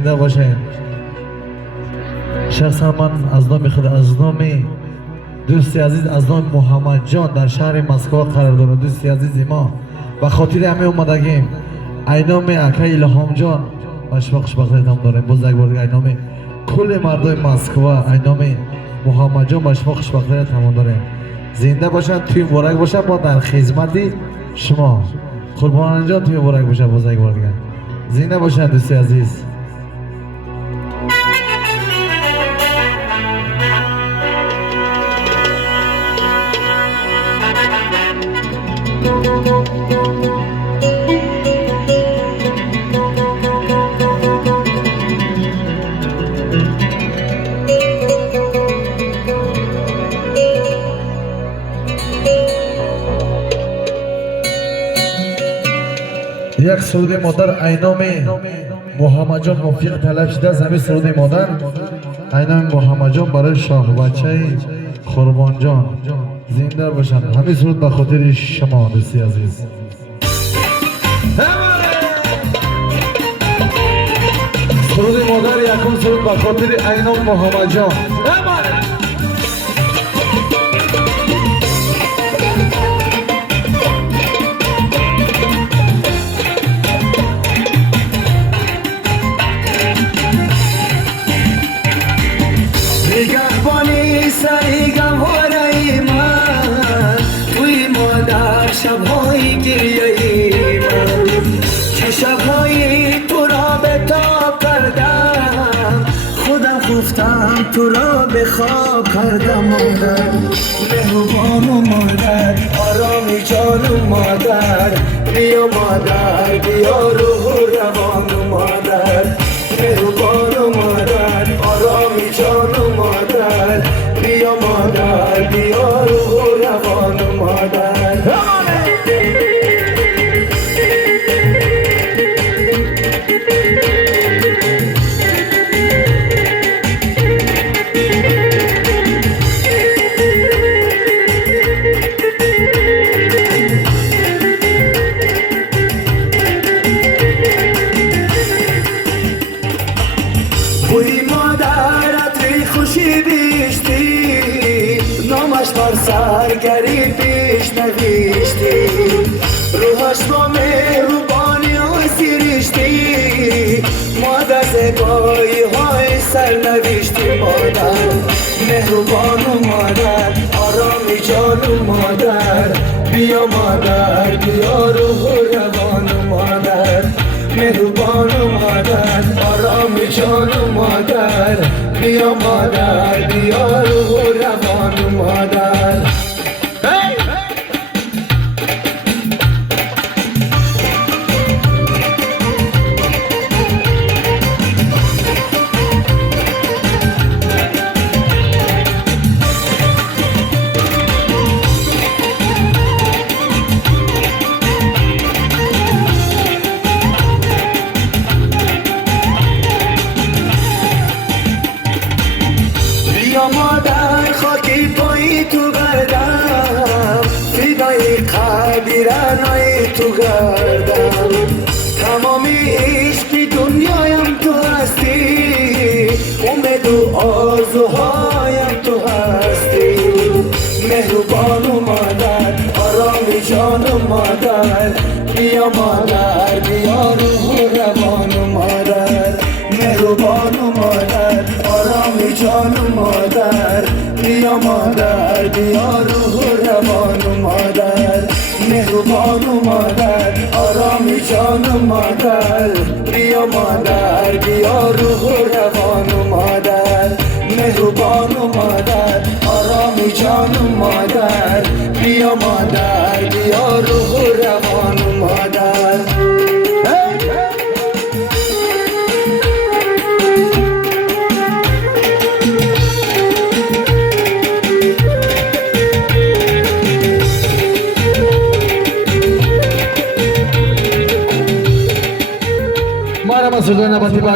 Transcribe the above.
زنده باشین. شخصا من از نام خود، از نام دوستی عزیز، از نام محمد جان در شهر مسکو قرار دارم. دوستی عزیز ما و خاطر همه اومدگیم اینام اکای الهام جان خوشبختیتان داریم. بزرگوار اینام کل مردم مسکو، اینام محمد جان خوشبختیتان داریم. زنده باشن، توی مبارک باشن. ما در خدمت شما. قربان جان توی مبارک باشن. بزرگوار زنده باشن دوستی عزیز. یک سرود مادر اینام محمد جان موفق طلب شده است. همین سرود مادر اینام محمد جان برای شاه بچه قربان جان زنده باشن. همین سرود به خاطر شما دوستی عزیز. سرود مادر یکم سرود به خاطر اینام محمد جان. نگهبانی سری گواره من توی مادر شبهای گریه من چه شبهایی تو را به تاب کردم خودم گفتم تو را به خواب کردم. مادر مهربان و مادر آرامی جان و مادر بیا مادر بیا روح و روان و مادر مهربان و مادر آرامی جان و مادر بیا مادر بیا روح و روان و مادر. بوی مادرت ری خوشی بیشتی نامش بر سرگری پیش نویشتی روحش با مهربانی های سیریشتی مادر زیبایی های سر نویشتی. مادر مهربان و مادر آرامی جان و مادر بیا مادر بیا روح و روان و مادر مهربان و مادر آرامی جان و مادر بیا مادر بیا روح و روان و مادر. یا مادر خاکی پایی تو گردم فدای قدیرانای تو گردم تمامی عشقی دنیایم تو هستی امید و آرزوهایم تو هستی. مهربان و مادر آرامی جان و مادر بیا مادر بیا روح و روان و مادر مهربان و مادر آرامی جان و مادر بیا مادر بیا روح و روان و مادر مهربان و مادر آرامی جان و مادر بیا مادر بیا روح و روان و مادر مهربان و مادر آرامی جان و مادر بیا مادر بیا روح و روان و مادر. Mara Masudana Batibar.